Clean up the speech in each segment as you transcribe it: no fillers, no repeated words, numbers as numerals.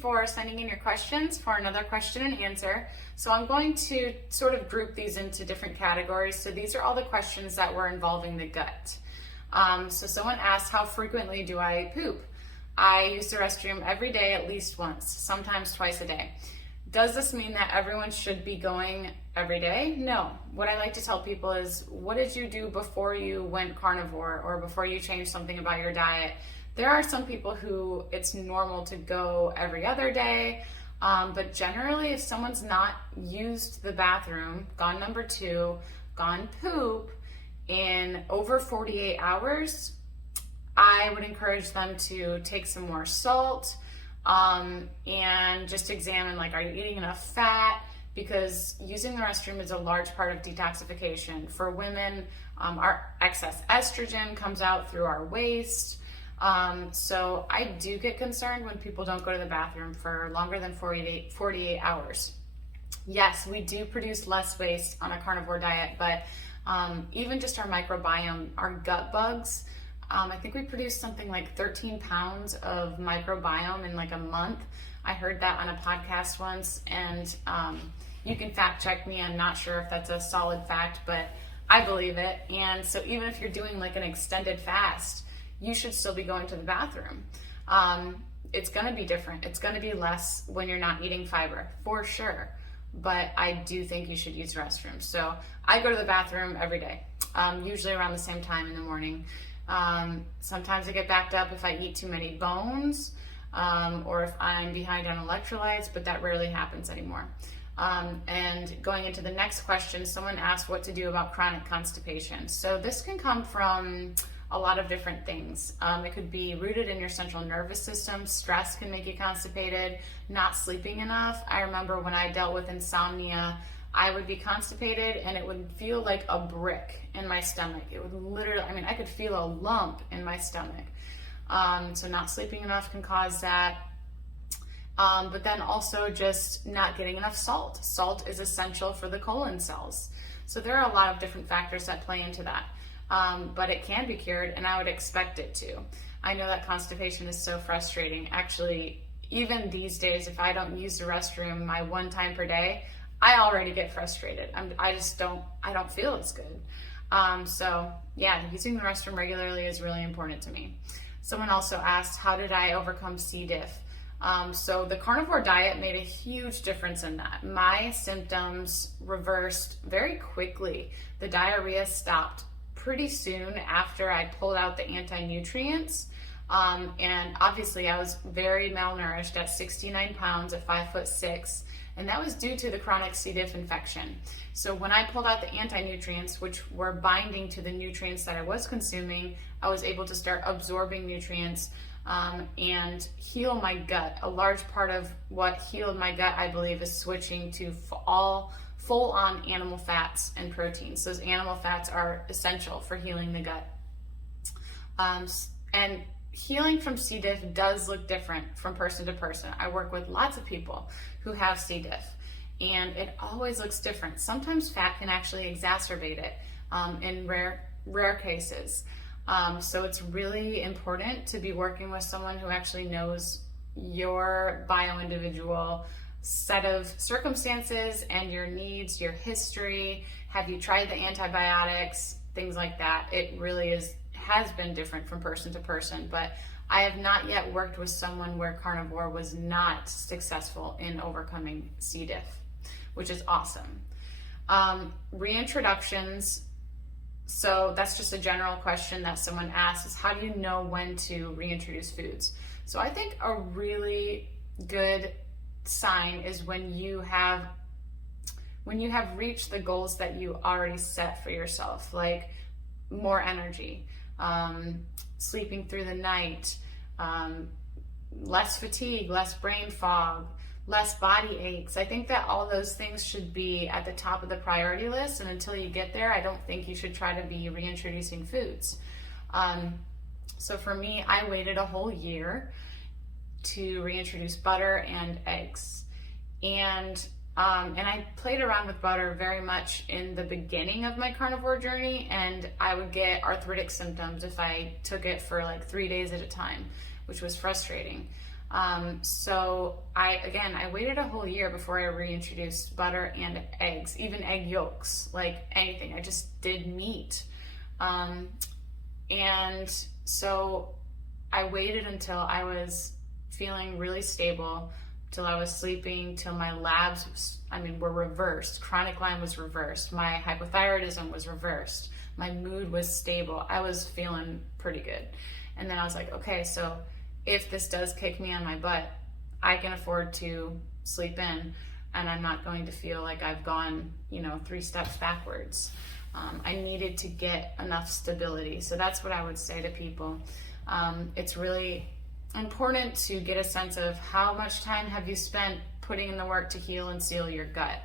for sending in your questions for another question and answer. So I'm going to sort of group these into different categories. So these are all the questions that were involving the gut. So someone asked, how frequently do I poop? I use the restroom every day at least once, sometimes twice a day. Does this mean that everyone should be going every day? No. What I like to tell people is, what did you do before you went carnivore or before you changed something about your diet? There are some people who it's normal to go every other day, but generally if someone's not used the bathroom, gone number 2, gone poop in over 48 hours, I would encourage them to take some more salt and just examine, like, are you eating enough fat? Because using the restroom is a large part of detoxification. For women, our excess estrogen comes out through our waste. So I do get concerned when people don't go to the bathroom for longer than 48 hours. Yes, we do produce less waste on a carnivore diet, but even just our microbiome, our gut bugs, I think we produce something like 13 pounds of microbiome in like a month. I heard that on a podcast once, and you can fact check me. I'm not sure if that's a solid fact, but I believe it. And so even if you're doing like an extended fast, you should still be going to the bathroom. It's gonna be different. It's gonna be less when you're not eating fiber, for sure. But I do think you should use the restroom. So I go to the bathroom every day, usually around the same time in the morning. Sometimes I get backed up if I eat too many bones, or if I'm behind on electrolytes, but that rarely happens anymore. And going into the next question, someone asked what to do about chronic constipation. So this can come from a lot of different things. It could be rooted in your central nervous system. Stress can make you constipated, not sleeping enough. I remember when I dealt with insomnia, I would be constipated and it would feel like a brick in my stomach. It would literally, I could feel a lump in my stomach. So not sleeping enough can cause that. But then also just not getting enough salt. Salt is essential for the colon cells. So there are a lot of different factors that play into that. But it can be cured, and I would expect it to. I know that constipation is so frustrating. Actually, even these days, if I don't use the restroom my one time per day, I already get frustrated. I don't feel as good. So yeah, using the restroom regularly is really important to me. Someone also asked, how did I overcome C. diff? So the carnivore diet made a huge difference in that. My symptoms reversed very quickly. The diarrhea stopped pretty soon after I pulled out the anti-nutrients. And obviously I was very malnourished at 69 pounds at 5'6", and that was due to the chronic C. diff infection. So when I pulled out the anti-nutrients, which were binding to the nutrients that I was consuming, I was able to start absorbing nutrients and heal my gut. A large part of what healed my gut, I believe, is switching to full-on animal fats and proteins. Those animal fats are essential for healing the gut. And healing from C. diff does look different from person to person. I work with lots of people who have C. diff, and it always looks different. Sometimes fat can actually exacerbate it in rare cases. So it's really important to be working with someone who actually knows your bio-individual set of circumstances and your needs, your history. Have you tried the antibiotics? Things like that. It really has been different from person to person, but I have not yet worked with someone where carnivore was not successful in overcoming C. diff, which is awesome. Reintroductions. So that's just a general question that someone asked, is how do you know when to reintroduce foods? So I think a really good sign is when you have reached the goals that you already set for yourself, like more energy, sleeping through the night, less fatigue, less brain fog, less body aches. I think that all those things should be at the top of the priority list, and until you get there, I don't think you should try to be reintroducing foods. So for me, I waited a whole year to reintroduce butter and eggs. And I played around with butter very much in the beginning of my carnivore journey, and I would get arthritic symptoms if I took it for like 3 days at a time, which was frustrating. So I waited a whole year before I reintroduced butter and eggs, even egg yolks, like anything. I just did meat. And so I waited until I was feeling really stable, till I was sleeping, till my labs, were reversed. Chronic Lyme was reversed. My hypothyroidism was reversed. My mood was stable. I was feeling pretty good. And then I was like, okay, so if this does kick me on my butt, I can afford to sleep in, and I'm not going to feel like I've gone, 3 steps backwards. I needed to get enough stability. So that's what I would say to people. It's really important to get a sense of how much time have you spent putting in the work to heal and seal your gut.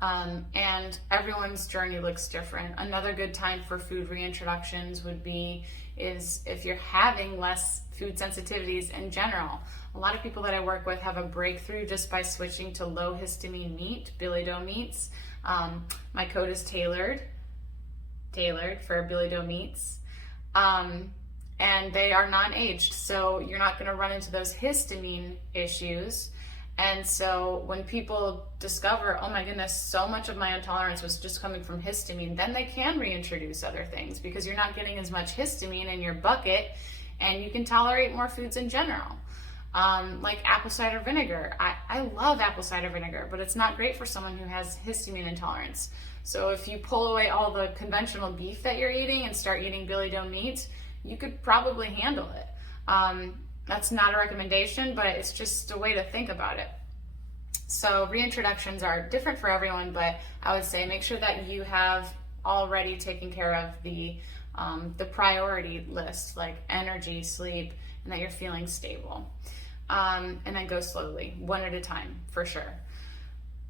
And everyone's journey looks different. Another good time for food reintroductions is if you're having less food sensitivities in general. A lot of people that I work with have a breakthrough just by switching to low histamine meat, billy doe meats. My code is tailored for billy doe meats. And they are non-aged, so you're not going to run into those histamine issues. And so when people discover, oh my goodness, so much of my intolerance was just coming from histamine, then they can reintroduce other things because you're not getting as much histamine in your bucket, and you can tolerate more foods in general. Like apple cider vinegar. I love apple cider vinegar, but it's not great for someone who has histamine intolerance. So if you pull away all the conventional beef that you're eating and start eating billy doe meat, you could probably handle it. That's not a recommendation, but it's just a way to think about it. So reintroductions are different for everyone, but I would say make sure that you have already taken care of the priority list, like energy, sleep, and that you're feeling stable. And then go slowly, one at a time, for sure.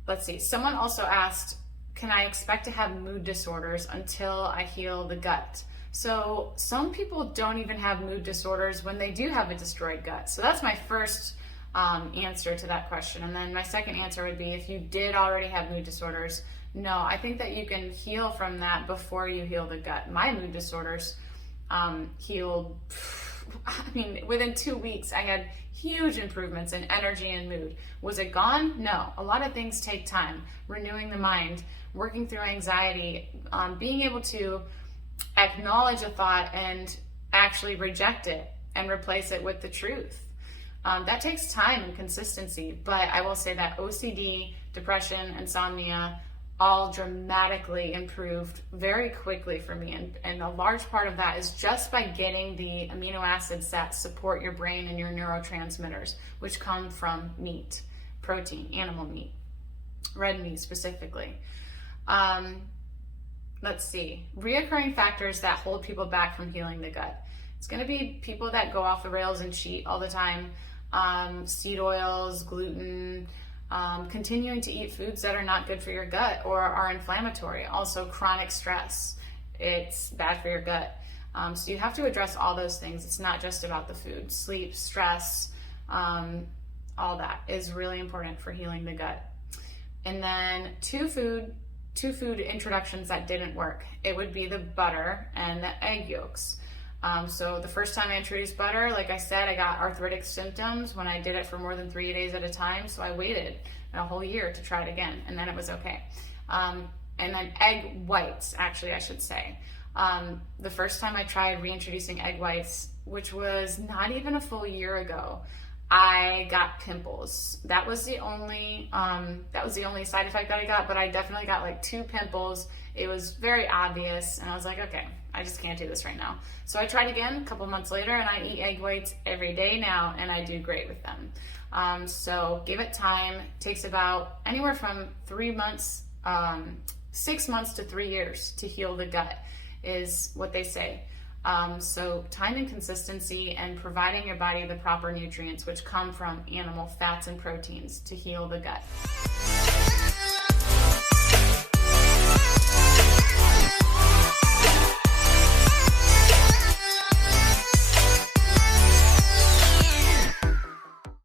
Let's see. Someone also asked, can I expect to have mood disorders until I heal the gut? So some people don't even have mood disorders when they do have a destroyed gut. So that's my first answer to that question. And then my second answer would be, if you did already have mood disorders, no, I think that you can heal from that before you heal the gut. My mood disorders healed, within 2 weeks, I had huge improvements in energy and mood. Was it gone? No. A lot of things take time. Renewing the mind, working through anxiety, being able to acknowledge a thought and actually reject it and replace it with the truth. That takes time and consistency, but I will say that OCD, depression, insomnia, all dramatically improved very quickly for me. And a large part of that is just by getting the amino acids that support your brain and your neurotransmitters, which come from meat, protein, animal meat, red meat specifically. Let's see, reoccurring factors that hold people back from healing the gut. It's going to be people that go off the rails and cheat all the time, seed oils, gluten, continuing to eat foods that are not good for your gut or are inflammatory. Also chronic stress, it's bad for your gut. So you have to address all those things. It's not just about the food. Sleep, stress, all that is really important for healing the gut. And then two food introductions that didn't work. It would be the butter and the egg yolks. So the first time I introduced butter, like I said, I got arthritic symptoms when I did it for more than 3 days at a time. So I waited a whole year to try it again, and then it was okay. And then egg whites, actually, I should say. The first time I tried reintroducing egg whites, which was not even a full year ago, I got pimples. That was the only side effect that I got, but I definitely got like 2 pimples. It was very obvious, and I was like, okay, I just can't do this right now. So I tried again a couple months later, and I eat egg whites every day now, and I do great with them. So give it time. It takes about anywhere from 3 months, 6 months to 3 years to heal the gut is what they say. So time and consistency and providing your body the proper nutrients, which come from animal fats and proteins, to heal the gut.